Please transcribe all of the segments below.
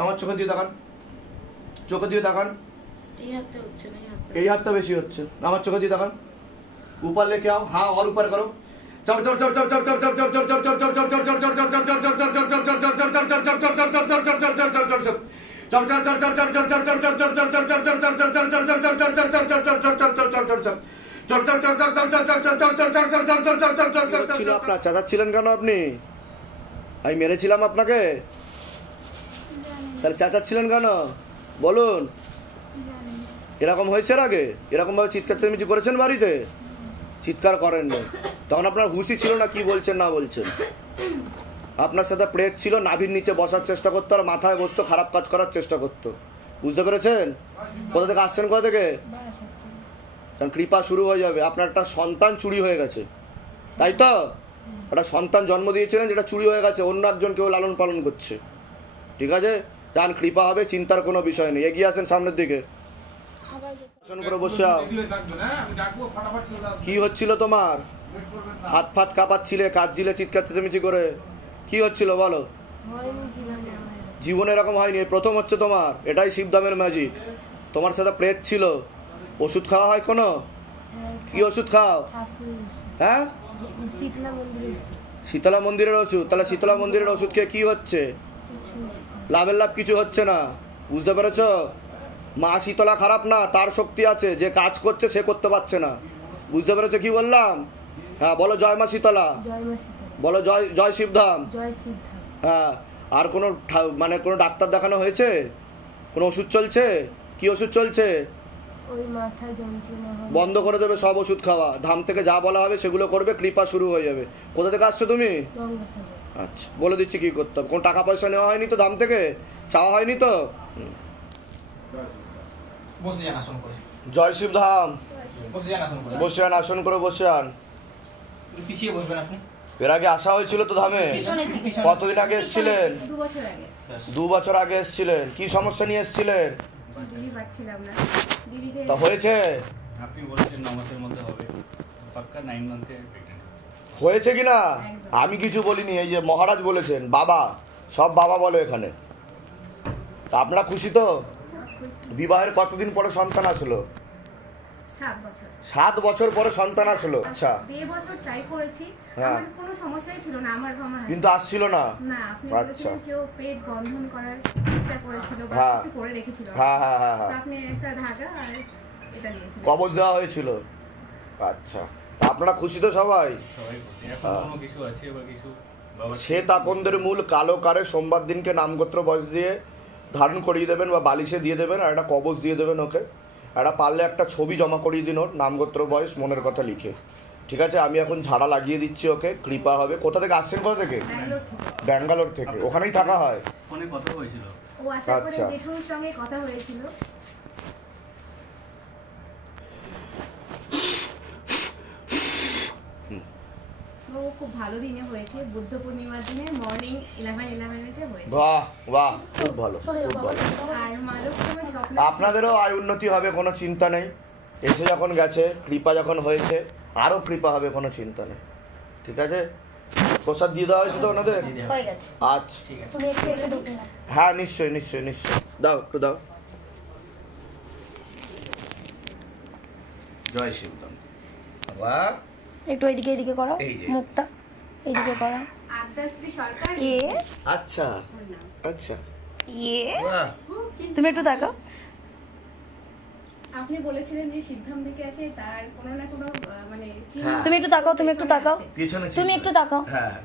আমার চোখে দিয়ে তাকান, চোখে দিয়ে তাকান। এই হাতটা হচ্ছে না, এই হাতটা বেশি হচ্ছে। আমার চোখে দিয়ে তাকান। ऊपर लेके आओ, हाँ और ऊपर करो। चढ़ चढ़ चढ़ चढ़ चढ़ चढ़ चढ़ चढ़ चढ़ चढ़ चढ़ चढ़ चढ़ चढ़ चढ़ আপনার চাচাচ্ছিলেন কেন আপনি? আমি মেরেছিলাম আপনাকে? তাহলে চাচাচ্ছিলেন কেন বলুন? এরকম হয়েছে আগে? এরকম ভাবে চিৎকার চেঁচামেচি করেছেন বাড়িতে? চিৎকার করেন না, তখন আপনার হুঁশই ছিল না কি বলছেন না বলছেন। আপনার সাথে প্রেত ছিল, নাভির নিচে বসার চেষ্টা করতো আর মাথায় বসতো, খারাপ কাজ করার চেষ্টা করতো। বুঝতে পেরেছেন? কোথা থেকে আসছেন, কোথা থেকে? কারণ কৃপা শুরু হয়ে যাবে। আপনার একটা সন্তান চুরি হয়ে গেছে, তাই তো? একটা সন্তান জন্ম দিয়েছিলেন যেটা চুরি হয়ে গেছে, অন্য একজন কেউ লালন পালন করছে। ঠিক আছে, যান, কৃপা হবে, চিন্তার কোনো বিষয় নেই। এগিয়ে আসেন সামনের দিকে, করে বসে। কি হচ্ছিল তোমার? হাত ফাত কাঁপাচ্ছিলে, কাঁদছিলে চিৎকার চেঁচামেচি করে, কি হচ্ছিল বলো? জীবনে এরকম হয়নি, প্রথম হচ্ছে তোমার। এটাই শিবধামের ম্যাজিক। তোমার সাথে প্রেত ছিল, ওষুধ খাওয়া হয় কোনো? কি ওষুধ খাও? হ্যাঁ, শীতলা মন্দিরের ওষুধ। তাহলে শীতলা মন্দিরের ওষুধ খেয়ে কি হচ্ছে? লাভের লাভ কিছু হচ্ছে না। বুঝতে পেরেছো? মা শীতলা খারাপ না, তার শক্তি আছে, যে কাজ করছে সে করতে পারছে না। বুঝতে পেরেছো কি বললাম? হ্যাঁ, বলো জয় মা শীতলা, বলো জয় জয় শিবধাম। হ্যাঁ, আর কোনো মানে কোনো ডাক্তার দেখানো হয়েছে? কোনো ওষুধ চলছে? কি ওষুধ চলছে? বন্ধ করে দেবে সব ওষুধ খাওয়া। ধাম থেকে যা বলা হবে সেগুলো করবে, কৃপা শুরু হয়ে যাবে। কোথা থেকে আসছো তুমি? আচ্ছা, বলে দিচ্ছি কি করতে হবে। কোনো টাকা পয়সা নেওয়া হয়নি তো ধাম থেকে? চাওয়া হয়নি তো? জয় শিবধাম। বসে যান, আসন করে বসে যান। পিছিয়ে বসবেন আপনি। এর আগে আসা হয়েছিল তো ধামে? কতদিন আগে এসেছিলেন? 2 বছর আগে এসেছিলেন। কি সমস্যা নিয়ে এসেছিলেন? তা হয়েছে? আপনি বলেছেন 9 মাসের মধ্যে হবে, পাক্কা 9 মান্থে হয়েছে কিনা? আমি কিছু বলিনি, এই যে মহারাজ বলেছেন। বাবা, সব বাবা বলে এখানে। তা আপনারা খুশি তো? বিবাহের কতদিন পরে সন্তান আসলো? 7 বছর পরে সন্তান আসলো। আচ্ছা, 2 বছর ট্রাই করেছি, হ্যাঁ, আমার কোনো সমস্যাই ছিল না, আমার কিন্তু আসছিল না। না, আপনি আচ্ছা, বলেছিলেন কেউ পেট বন্ধন করার চেষ্টা করেছিল বা হ্যাঁ, কিছু করে রেখেছিল। হ্যাঁ হ্যাঁ হ্যাঁ হ্যাঁ, তো আপনি একটা ধাগা আর এটা দিয়েছিলেন, কবজ দেওয়া হয়েছিল। আচ্ছা, তা আপনারা খুশি তো সবাই? সবাই খুশি। এখন কোনো কিছু আছে বা কিছু শ্বেত আকন্দের মূল কালো কারে সোমবার দিনকে নামগোত্র বয়স দিয়ে ধারণ করিয়ে দেবেন বা বালিশে দিয়ে দেবেন, আর একটা কবজ দিয়ে দেবেন ওকে। একটা পারলে একটা ছবি জমা করিয়ে দিন ওর নামগোত্র বয়স মনের কথা লিখে। ঠিক আছে, আমি এখন ঝাড়া লাগিয়ে দিচ্ছি ওকে, কৃপা হবে। কোথা থেকে আসছেন? কোথা থেকে? ব্যাঙ্গালোর থেকে। ওখানেই থাকা হয়? ফোনে কথা হয়েছিল। ও আসার পরে আচ্ছা, জেঠুর সঙ্গে কথা হয়েছিল। ও খুব ভালো দিনে হয়েছে, বুদ্ধ পূর্ণিমার দিনে মর্নিং 11:11 হয়েছে। বাহ বাহ, খুব ভালো, খুব ভালো। আর মালক সময় স্বপ্ন আপনাদেরও আয় উন্নতি হবে, কোনো চিন্তা নেই। এসে যখন গেছে, কৃপা যখন হয়েছে, আরও কৃপা হবে, কোনো চিন্তা নেই। ঠিক আছে, প্রসাদ দিয়ে দেওয়া হয়েছে তো ওনাদের? হয়ে গেছে। আচ্ছা, তুমি একটু একটু ঢুকে নাও। হ্যাঁ, নিশ্চয়ই নিশ্চয়ই নিশ্চয়ই, দাও একটু দাও। জয় শিবধাম। আবার একটু এইদিকে এইদিকে করো, এই যে। মুখটা এইদিকে করো। আদ্যাশ্রী সরকার। এ আচ্ছা আচ্ছা, এ বাহ, তুমি একটু তাকাও। আপনি বলেছিলেন যে সিদ্ধাম থেকে আসে তার কোনো না কোনো মানে চিহ্ন। হ্যাঁ। তুমি একটু তাকাও, তুমি একটু তাকাও, পিছনে তুমি একটু তাকাও। হ্যাঁ,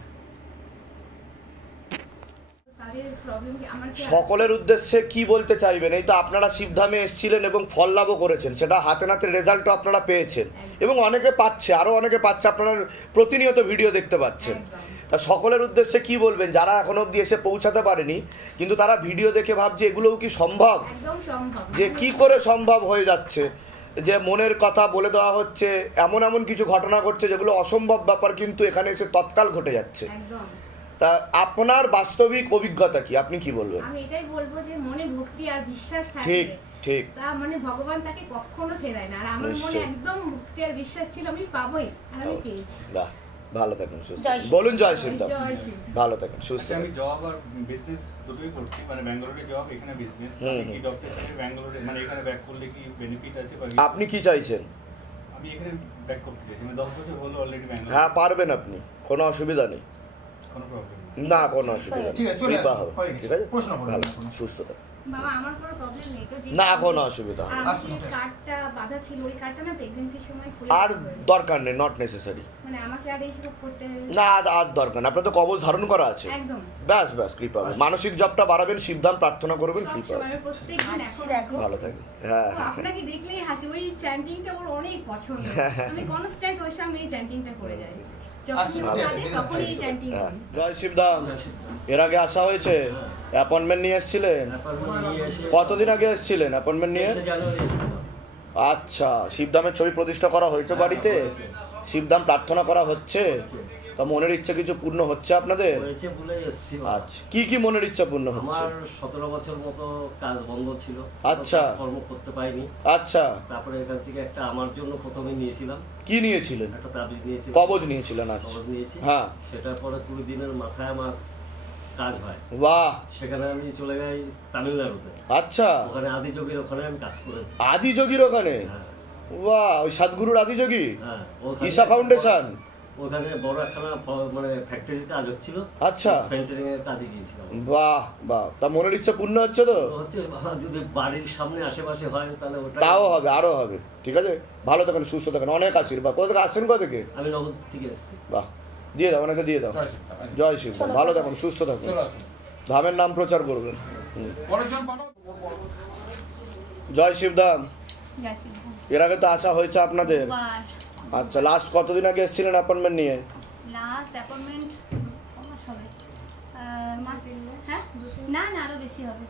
তাদের প্রবলেম কি আমার কি সকলের উদ্দেশ্যে কি বলতে চাইবেন? এই তো আপনারা শিবধামে এসেছিলেন এবং ফল লাভও করেছেন, সেটা হাতে নাতে রেজাল্টও আপনারা পেয়েছেন এবং অনেকে পাচ্ছে, আরো অনেকে পাচ্ছে, আপনারা প্রতিনিয়ত ভিডিও দেখতে পাচ্ছেন। তা সকলের উদ্দেশ্যে কি বলবেন যারা এখনো অবধি এসে পৌঁছাতে পারেনি, কিন্তু তারা ভিডিও দেখে ভাবছে এগুলোও কি সম্ভব? একদম সম্ভব। যে কি করে সম্ভব হয়ে যাচ্ছে, যে মনের কথা বলে দেওয়া হচ্ছে, এমন এমন কিছু ঘটনা ঘটছে যেগুলো অসম্ভব ব্যাপার, কিন্তু এখানে এসে তৎকাল ঘটে যাচ্ছে। একদম। তা আপনার বাস্তবিক অভিজ্ঞতা কি, আপনি কি বলবেন? আমি এটাই বলবো যে মনে ভক্তি আর বিশ্বাস ঠিক থাকলে ঠিক, তা মানে ভগবান তাকে কখনো ফেরায় না। আর আমার মনে নিশ্চয়ই। একদম ভক্তি আর বিশ্বাস ছিল আমি পাবোই, আর আমি পেয়েছি। বাহ, ভালো থাকুন, সুস্থ জয় থাকুন। শিব। বলুন জয় শিব দাও। জয় শিব। ভালো থাকুন, সুস্থ আচ্ছা, আমি থাকুন। জব আর বিজনেস দুটোই করছি, মানে ব্যাঙ্গালোরে জব, এখানে বিজনেস। কি ডক্টর সাহেব ব্যাঙ্গালোরে, মানে এখানে ব্যাক করলে কি বেনিফিট আছে বা আপনি কি চাইছেন? আমি এখানে ব্যাক করতে চাইছি, মানে 10 বছর হলো অলরেডি ব্যাঙ্গালোর। হ্যাঁ পারবেন আপনি, কোনো অসুবিধা নেই। কোনো প্রবলেম না কোনো অসুবিধা ঠিক নেই, আছে, চলে কৃপা আসুন, হবে, হয়ে গেছে। ঠিক আছে? প্রশ্ন করুন, ভালো কোনো। সুস্থ থাকুন। বাবা আমার কোনো প্রবলেম নেই তো, যে না কোনো অসুবিধা হবে আর না। আমার যে কার্ডটা বাধা ছিল, ওই কার্ডটা না প্রেগন্যান্সির সময় খুলে আর দিতে হয়েছে। দরকার নেই, নট নেসেসারি। মানে আমাকে আর এইসব করতে না আর দরকার নেই, আপনার তো কবজ ধারণ করা আছে। একদম ব্যাস ব্যাস, কৃপা হবে। মানসিক জপটা বাড়াবেন, শিবধাম প্রার্থনা করবেন, সব কৃপা হবে। সময় প্রত্যেক দিন হাসি এখন দেখো। ভালো থাকবেন। হ্যাঁ ও, আপনাকে দেখলেই হাসি, ওই চ্যান্টিংটা ওর অনেক পছন্দ। আমি কনস্ট্যান্ট ওর সামনে এই চ্যান্টিংটা করে যাই, যখন আসুন, ও আসুন, কাঁদে আসুন, তখন এই চ্যান্টিং হ্যাঁ। করি। জয় শিবধাম। এর আগে আসা হয়েছে? অ্যাপয়েন্টমেন্ট নিয়ে এসেছিলেন? কতদিন আগে এসেছিলেন অ্যাপয়েন্টমেন্ট নিয়ে? আচ্ছা, শিবধামের ছবি প্রতিষ্ঠা করা হয়েছে বাড়িতে? শিবধাম প্রার্থনা করা হচ্ছে? তা মনের ইচ্ছা কিছু পূর্ণ হচ্ছে আপনাদের? হয়েছে বলে এসেছি। আচ্ছা, কি কি মনের ইচ্ছা পূর্ণ হচ্ছে? আমার 17 বছর মতো কাজ বন্ধ ছিল, আচ্ছা। কর্ম করতে পাইনি। আচ্ছা, তারপরে এখান থেকে একটা আমার জন্য প্রথমে নিয়েছিলাম, কি নিয়েছিলেন? একটা তাবিজ নিয়েছিলাম, কবজ নিয়েছিলেন? আচ্ছা, কবজ নিয়েছি। হ্যাঁ। সেটার পরে 20 দিনের মাথায় আমার কাজ হয়। বাহ, সেখানে আমি চলে যাই তামিলনাড়ুতে, আচ্ছা। ওখানে আদিযোগীর ওখানে আমি কাজ করেছি। আদিযোগীর ওখানে? হ্যাঁ, বাহ, ওই সাতগুরুর আদিযোগী? হ্যাঁ, ওখানে ঈশা ফাউন্ডেশন? ওখানে বড় একখানা মানে ফ্যাক্টরির কাজ হচ্ছিল, আচ্ছা। সেন্টারিং এর কাজে গিয়েছিলাম। বাহ বাহ, তা মনের ইচ্ছা পূর্ণ হচ্ছে তো? হচ্ছে বাবা, যদি বাড়ির সামনে আশেপাশে হয় তাহলে ওটা তাও হবে, আরো হবে। ঠিক আছে, ভালো থাকেন, সুস্থ থাকেন, অনেক আশীর্বাদ। কোথা থেকে আসছেন, কোথা থেকে? আমি নগদ থেকে এসেছি। বাহ, দিয়ে দাও, অনেকে দিয়ে দাও। জয় শিব। জয় শিব, ভালো থাকুন, সুস্থ থাকুন, চলে আসুন। ধামের নাম প্রচার করবেন। পরের জন পাঠাও। জয় শিবধাম। জয় শিব। এর আগে তো আসা হয়েছে আপনাদের? বার আচ্ছা, লাস্ট কতদিন আগে এসেছিলেন অ্যাপয়েন্টমেন্ট নিয়ে? লাস্ট অ্যাপয়েন্টমেন্ট মাস হবে, মাস, হ্যাঁ না না আরো বেশি হবে।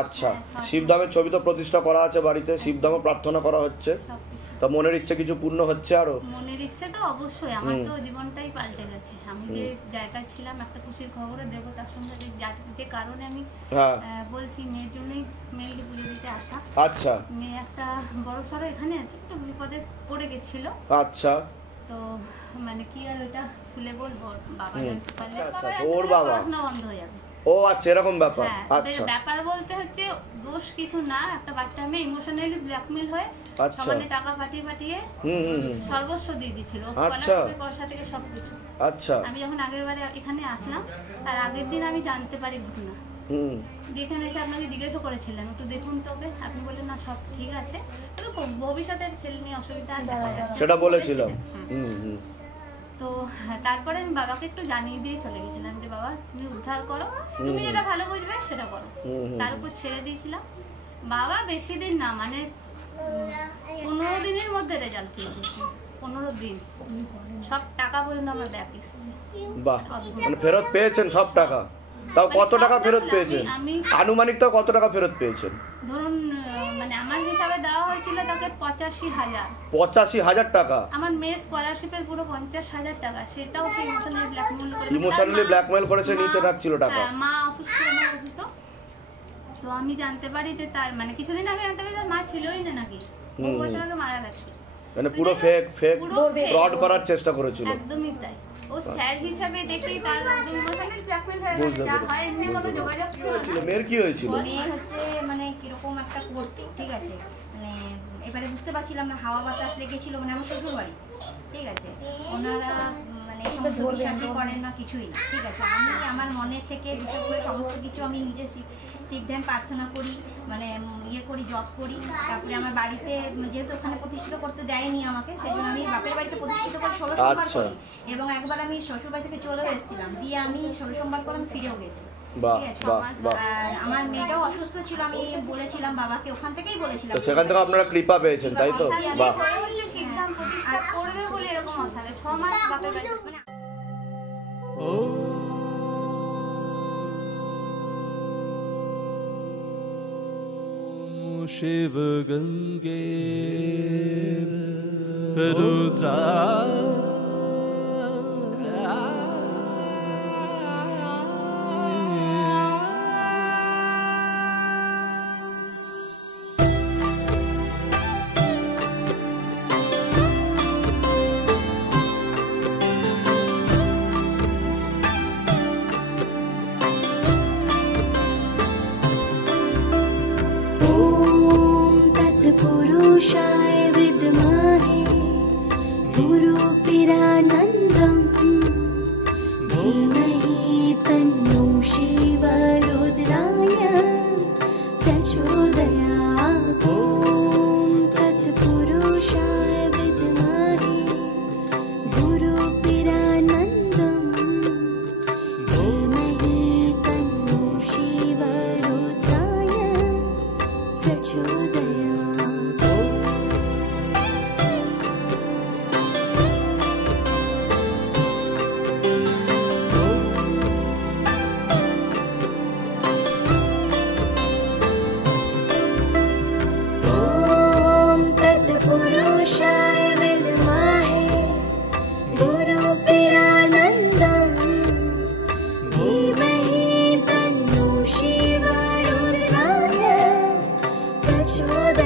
আচ্ছা, শিবধামের ছবি তো প্রতিষ্ঠা করা আছে বাড়িতে, শিবধামও প্রার্থনা করা হচ্ছে, সবকিছু তা মনের ইচ্ছা কিছু পূর্ণ হচ্ছে আরো? মনের ইচ্ছে তো অবশ্যই, আমার তো জীবনটাই পাল্টে গেছে। আমি যে জায়গায় ছিলাম একটা খুশির খবরে দেবো, তার সঙ্গে যে কারণে আমি হ্যাঁ। বলছি, মেয়ের জন্যই মেয়েকে পুজো দিতে আসা। আচ্ছা মেয়ে একটা বড় সড়ো এখানে একটু বিপদে পড়ে গেছিল, আচ্ছা তো মানে কি আর ওটা খুলে বলবো, বাবা জানতে পারলে আচ্ছা, বাবার ওর একেবারে বাবা? পড়াশোনা বন্ধ হয়ে যাবে। ও আচ্ছা, এরকম ব্যাপার। হ্যাঁ, আচ্ছা ব্যাপার বলতে হচ্ছে দোষ কিছু না, একটা বাচ্চা মেয়ে ইমোশনালি ব্ল্যাকমেল হয়ে আচ্ছা। সমানে টাকা পাঠিয়ে পাঠিয়ে হুম। সর্বস্ব দিয়ে দিয়েছিল, আচ্ছা। স্কলারশিপের পয়সা থেকে সবকিছু। আচ্ছা। আমি যখন আগের বারে এখানে আসলাম, তার আগের দিন আমি জানতে পারি ঘটনা। হুম। যেখানে এসে আপনাকে জিজ্ঞাসা করেছিলাম একটু দেখুন তো ওকে, আপনি বললেন না সব ঠিক আছে, কিন্তু ভবিষ্যতের ছেলে নিয়ে অসুবিধা আর দেখা যাচ্ছে সেটা বলেছিলাম। হুম। হুম। তো তারপরে আমি বাবাকে একটু জানিয়ে দিয়ে চলে গেছিলাম যে বাবা তুমি উদ্ধার করো, তুমি যেটা ভালো বুঝবে সেটা করো। তার উপর ছেড়ে দিয়েছিলাম। বাবা বেশি দিন না, মানে 15 দিনের মধ্যে রেজাল্ট পেয়ে গেছি। 15 দিন সব টাকা পর্যন্ত আমার ব্যাক এসছে। বাহ, মানে ফেরত পেয়েছেন সব টাকা? তাও কত টাকা ফেরত পেয়েছেন? আনুমানিক তাও কত টাকা ফেরত পেয়েছেন? ধরুন মানে আমার হিসাবে দেওয়া হয়েছিল তাকে 85,000। 85,000 টাকা? আমার মেয়ের স্কলারশিপের পুরো 50,000 টাকা, সেটাও সে ইমোশনালি ব্ল্যাকমেল করে, ইমোশনালি ব্ল্যাকমেল করেছে, নিতে থাকছিল টাকা? হ্যাঁ, মা অসুস্থ, মা অসুস্থ। তো আমি জানতে পারি যে তার মানে কিছুদিন আগে জানতে পারি তার মা ছিলই না নাকি, বহু বছর আগে মারা গেছে। মানে পুরো ফেক পুরো fake। ফ্রড করার চেষ্টা করেছিল? একদমই তাই। ও স্যার হিসাবে দেখি তার ইমোশনালি ব্ল্যাকমেল হয়ে বুঝতে গেছে, যা পেরেছি, হয় এমনি কোনো যোগাযোগ ছিল না। মেয়ের কি হয়েছিল? মেয়ে হচ্ছে মানে কিরকম একটা করতো, ঠিক আছে, মানে এবারে বুঝতে পারছিলাম না, হাওয়া বাতাস লেগেছিল, মানে আমার শ্বশুর বাড়ি, ঠিক আছে, ওনারা মানে সমস্ত বিশ্বাসই করেন না, কিছুই না, ঠিক আছে। আমি আমার মনের থেকে বিশেষ করে সমস্ত কিছু আমি নিজে শিবধ্যান প্রার্থনা করি, মানে ইয়ে করি, জপ করি। তারপরে আমার বাড়িতে যেহেতু ওখানে প্রতিষ্ঠিত করতে দেয়নি আমাকে, সেই জন্য আমি বাপের বাড়িতে প্রতিষ্ঠিত করে 16 সোমবার আচ্ছা। করি, এবং একবার আমি শ্বশুর বাড়ি থেকে চলেও এসেছিলাম, দিয়ে আমি 16 সোমবার করে আমি ফিরেও গেছি, বাহ ঠিক আছে। বাহ বাহ। আর আমার মেয়েটাও অসুস্থ ছিল, আমি বলেছিলাম বাবাকে, ওখান থেকেই বলেছিলাম। তো সেখান থেকে আপনারা কৃপা পেয়েছেন, তাই তো? বাহ। হচ্ছে সিদ্ধান্ত প্রতিষ্ঠা করবে বলে এরকম আশা, 6 মাস বাপের বাড়ি মানে शिव गंगे रुद्रा ॐ तत्पुरुषाय विद्महे गुरुपिरानन्दम् धीमहि तन्नो शिवरुद्राय प्रचोदयात्। ॐ तत्पुरुषाय विद्महे गुरुपिरानन्दम् धीमहि तन्नो शिवरुद्राय प्रचोदयात्। ॐ तत्पुरुषाय विद्महे गुरुपिरानन्दम् धीमहि तन्नो शिवरुद्राय प्रचोदयात्।